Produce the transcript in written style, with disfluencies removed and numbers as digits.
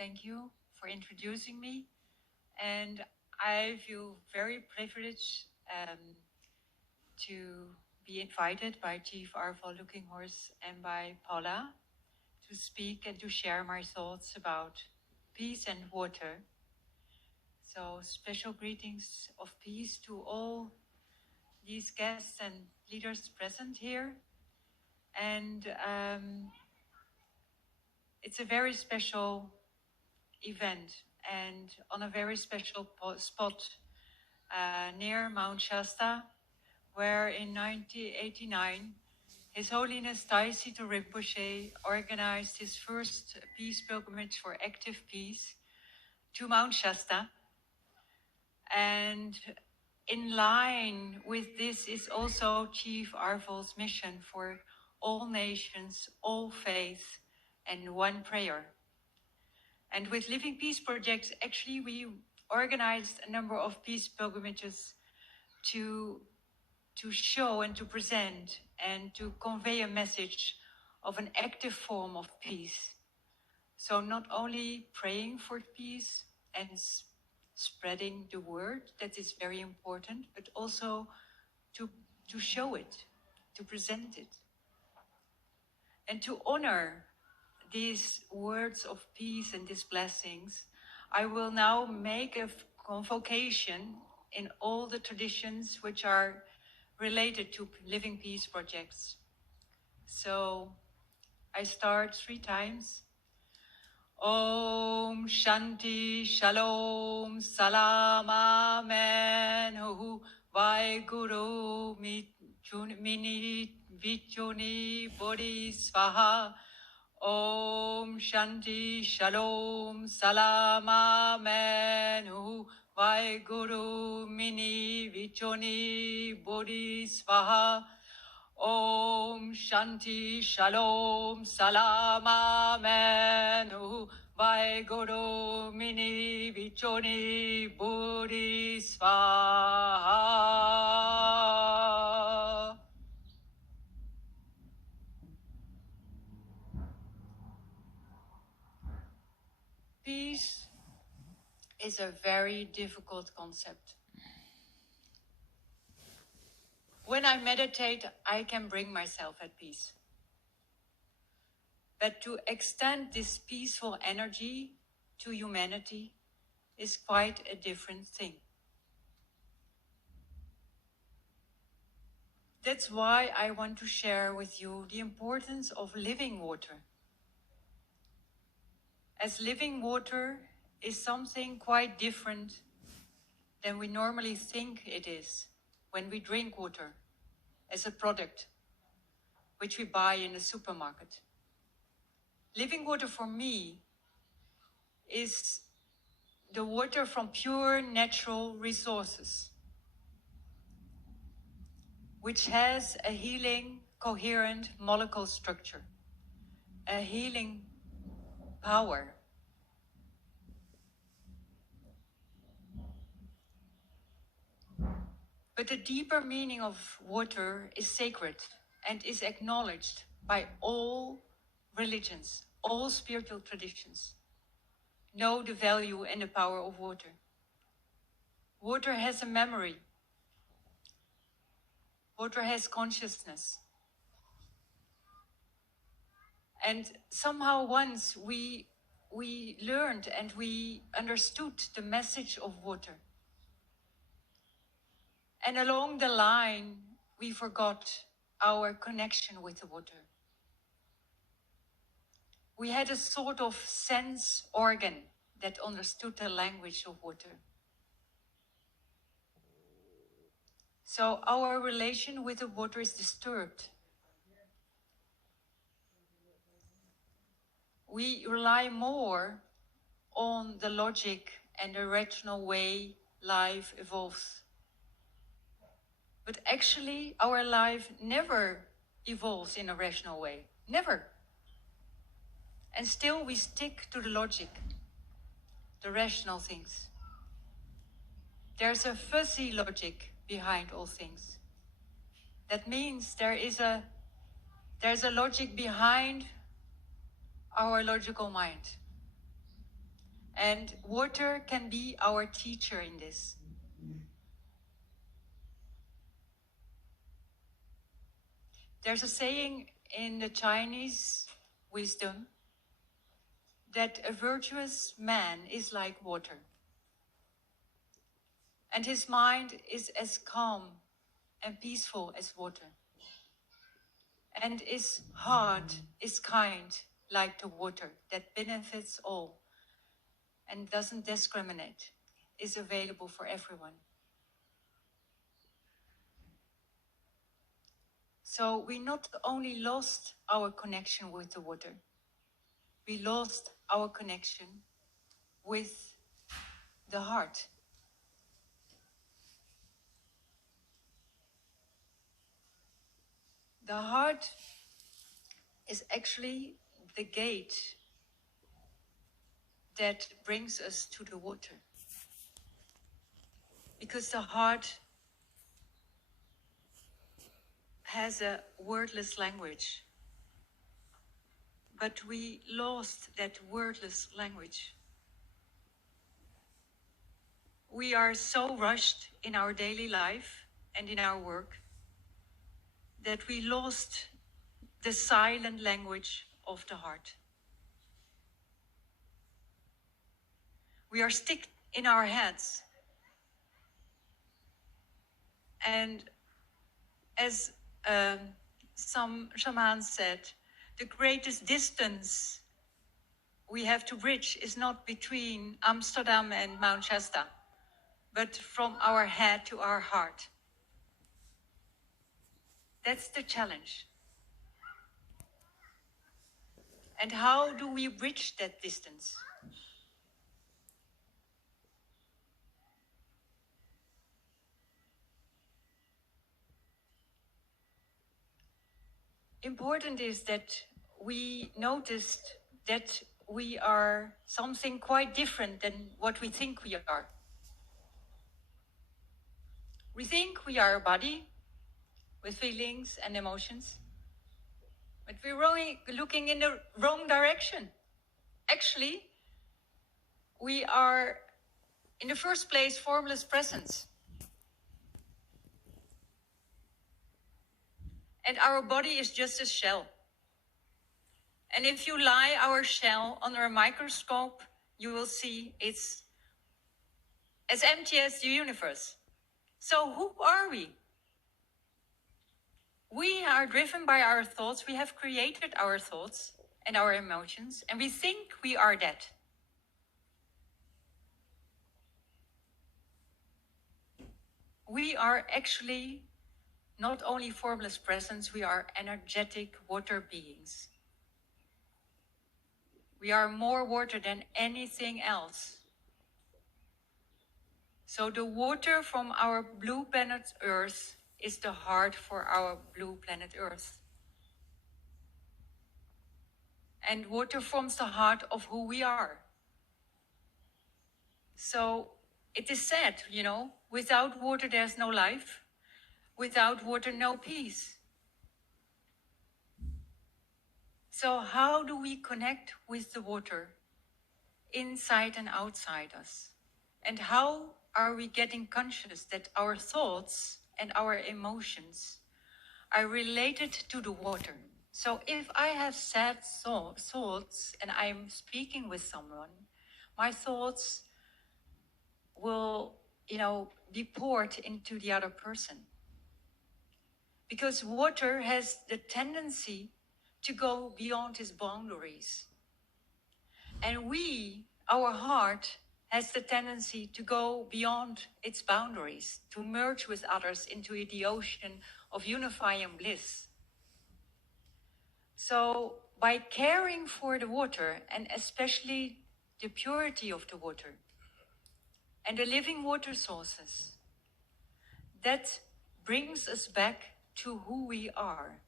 Thank you for introducing me. And I feel very privileged to be invited by Chief Arval Looking Horse and by Paula to speak and to share my thoughts about peace and water. So special greetings of peace to all these guests and leaders present here. And it's a very special event and on a very special spot near Mount Shasta, where in 1989 His Holiness Taisito Rinpoche organized his first peace pilgrimage for active peace to Mount Shasta. And in line with this is also Chief Arval's mission for all nations, all faiths, and one prayer. And with Living Peace Projects, actually we organized a number of peace pilgrimages to show and to present and to convey a message of an active form of peace. So not only praying for peace and spreading the word, that is very important, but also to show it, to present it, and to honor these words of peace and these blessings. I will now make a convocation in all the traditions which are related to Living Peace Projects. So I start 3 times. Om Shanti Shalom Salam Amen Hu Vai Guru Mini Vichoni Bodhi Svaha. Om Shanti Shalom Salam Amen Hu Vai Guru Mini Vichoni Bodhi Svaha. Om Shanti Shalom Salam Amen Hu Vai Guru Mini Vichoni Bodhi Svaha. Peace is a very difficult concept. When I meditate, I can bring myself at peace. But to extend this peaceful energy to humanity is quite a different thing. That's why I want to share with you the importance of living water. As living water is something quite different than we normally think it is when we drink water as a product which we buy in the supermarket. Living water for me is the water from pure natural resources, which has a healing, coherent molecule structure, a healing power. But the deeper meaning of water is sacred and is acknowledged by all religions, all spiritual traditions. Know the value and the power of water. Water has a memory. Water has consciousness. And somehow once we learned and we understood the message of water. And along the line, we forgot our connection with the water. We had a sort of sense organ that understood the language of water. So our relation with the water is disturbed. We rely more on the logic and the rational way life evolves. But actually, our life never evolves in a rational way. Never. And still we stick to the logic, the rational things. There's a fuzzy logic behind all things. That means there's a logic behind our logical mind. And water can be our teacher in this. There's a saying in the Chinese wisdom that a virtuous man is like water. And his mind is as calm and peaceful as water. And his heart is kind like the water that benefits all and doesn't discriminate, is available for everyone. So we not only lost our connection with the water, we lost our connection with the heart. The heart is actually the gate that brings us to the water. Because the heart has a wordless language. But we lost that wordless language. We are so rushed in our daily life and in our work that we lost the silent language of the heart. We are stuck in our heads. And as some shaman said, the greatest distance we have to bridge is not between Amsterdam and Mount Shasta, but from our head to our heart. That's the challenge. And how do we bridge that distance? Important is that we noticed that we are something quite different than what we think we are. We think we are a body with feelings and emotions, but we're only looking in the wrong direction. Actually, we are, in the first place, formless presence. And our body is just a shell. And if you lie our shell under a microscope, you will see it's as empty as the universe. So who are we? We are driven by our thoughts. We have created our thoughts and our emotions, and we think we are that. We are actually not only formless presence, we are energetic water beings. We are more water than anything else. So the water from our blue planet Earth is the heart for our blue planet Earth. And water forms the heart of who we are. So it is said, without water there's no life. Without water, no peace. So how do we connect with the water inside and outside us? And how are we getting conscious that our thoughts and our emotions are related to the water? So if I have sad thoughts and I'm speaking with someone, my thoughts will, be poured into the other person. Because water has the tendency to go beyond its boundaries. And our heart, has the tendency to go beyond its boundaries, to merge with others into the ocean of unifying bliss. So by caring for the water, and especially the purity of the water, and the living water sources, that brings us back to who we are.